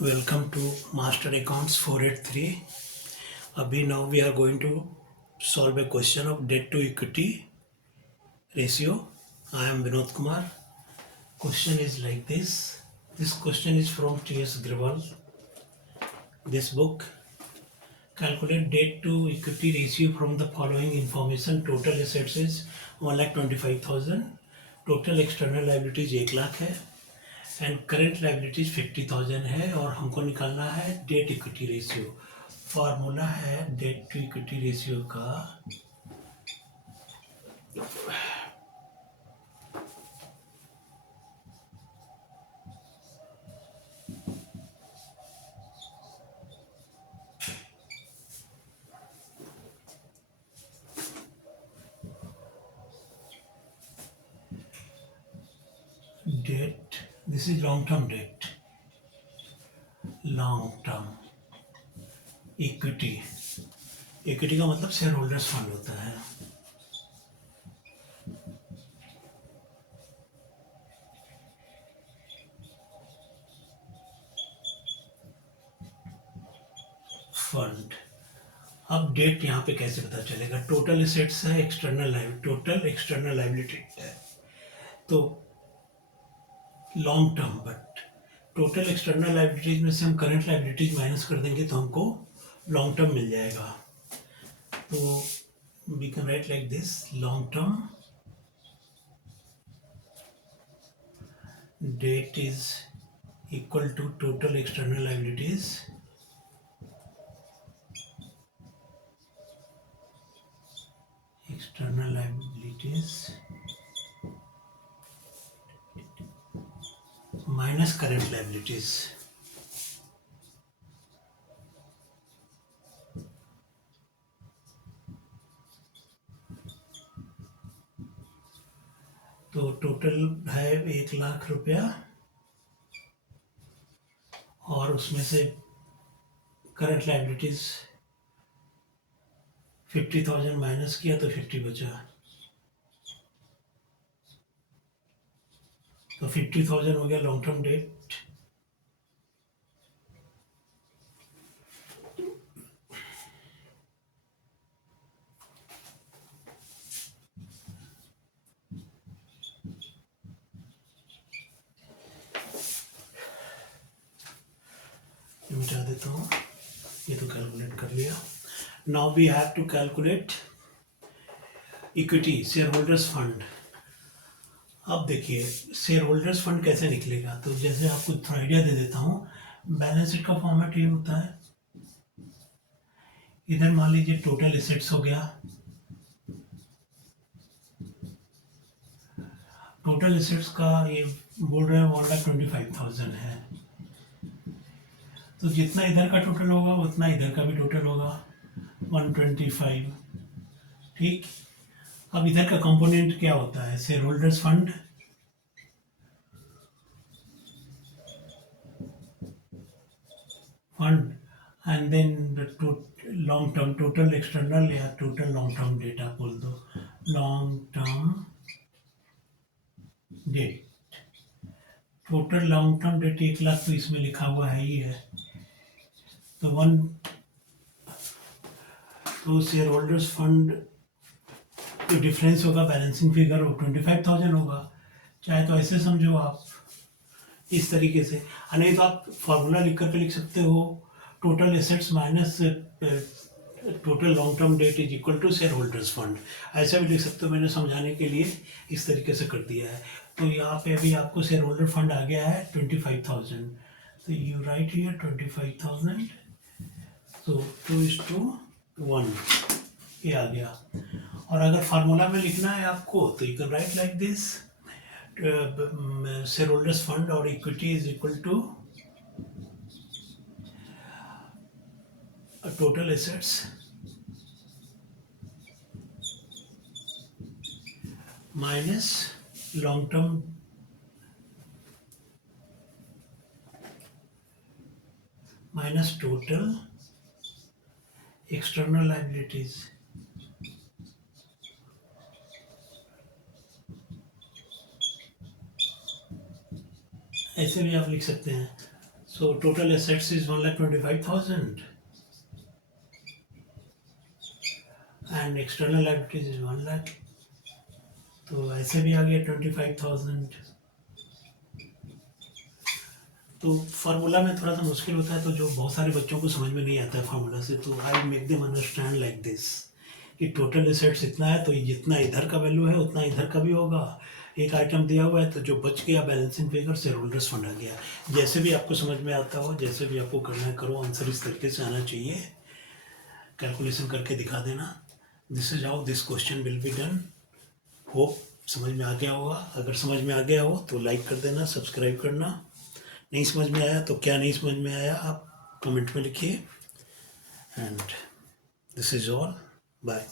Welcome to Master Accounts 483. Abhi now we are going to solve a question of debt to equity ratio. I am Vinod Kumar. Question is like this. This question is from T.S. Agrawal. This book. Calculate debt to equity ratio from the following information. Total assets is 1,25,000. Total external liabilities 1 lakh है and current liabilities 50,000 है और हमको निकालना है debt equity ratio. Formula है debt to equity ratio का debt. This is long term debt. Long term equity. Equity का मतलब शेयर होल्डर्स फंड होता है. फंड. अब डेट यहाँ पे कैसे पता चलेगा? टोटल एसेट्स है, external liability, total external liability है तो long term. But total external liabilities में से हम करंट लाइबिलिटीज माइनस कर देंगे तो हमको लॉन्ग टर्म मिल जाएगा. तो we can write like this. Long term debt is equal to total external liabilities minus current liabilities. तो टोटल है 1 लाख रुपया और उसमें से करंट लाइबिलिटीज 50,000 माइनस किया तो 50 बचा. तो 50,000 हो गया लॉन्ग टर्म डेट. मिटा देता हूँ, ये तो कैलकुलेट कर लिया. Now we have to calculate equity share holders fund. अब देखिए शेयर होल्डर्स फंड कैसे निकलेगा. तो जैसे आपको थोड़ा आइडिया दे देता हूँ. बैलेंस शीट का फॉर्मेट ये होता है. इधर मान लीजिए टोटल एसेट्स हो गया. टोटल एसेट्स का ये बोल रहे हैं 1,25,000 है. तो जितना इधर का टोटल होगा उतना इधर का भी टोटल होगा 125. ठीक. अब इधर का कंपोनेंट क्या होता है? Share holders fund and then long term total external या टोटल लॉन्ग टर्म डेट आप बोल दो. Long term debt. Total long term debt 1 lakh तो इसमें लिखा हुआ है ही है. तो शेयर होल्डर्स फंड जो डिफरेंस होगा बैलेंसिंग फिगर वो 25,000 होगा. चाहे तो ऐसे समझो आप इस तरीके से, नहीं तो आप फॉर्मूला लिख करके लिख सकते हो. Total assets minus total long term debt is equal to share holders fund. ऐसा भी लिख सकते हो. मैंने समझाने के लिए इस तरीके से कर दिया है. तो यहाँ पे अभी आपको शेयर होल्डर फंड आ गया है 25,000. तो यू राइट हियर 25,000. तो 2:1 ये आ गया. और अगर फार्मूला में लिखना है आपको तो you can write like this. Share holders fund और equity is equal to total assets minus long term minus total external liabilities. ऐसे भी आप लिख सकते हैं. So total assets is 1,25,000 and external liabilities is 1 lakh. तो ऐसे भी आ गया 25,000. तो फार्मूला में थोड़ा सा मुश्किल होता है, तो जो बहुत सारे बच्चों को समझ में नहीं आता है फार्मूला से, तो I make them understand like this कि टोटल एसेट्स इतना है तो जितना इधर का वैल्यू है उतना इधर का भी होगा. एक आइटम दिया हुआ है तो जो बच गया balancing figure share holders fund आ गया. जैसे भी आपको समझ में आता हो, जैसे भी आपको करना है करो, आंसर इस तरीके से आना चाहिए. कैलकुलेशन करके दिखा देना. This is how this question will be done. Hope समझ में आ गया होगा. अगर समझ में आ गया हो तो लाइक कर देना, सब्सक्राइब करना. नहीं समझ में आया तो क्या नहीं समझ में आया आप कमेंट में लिखिए. And this is all. Bye.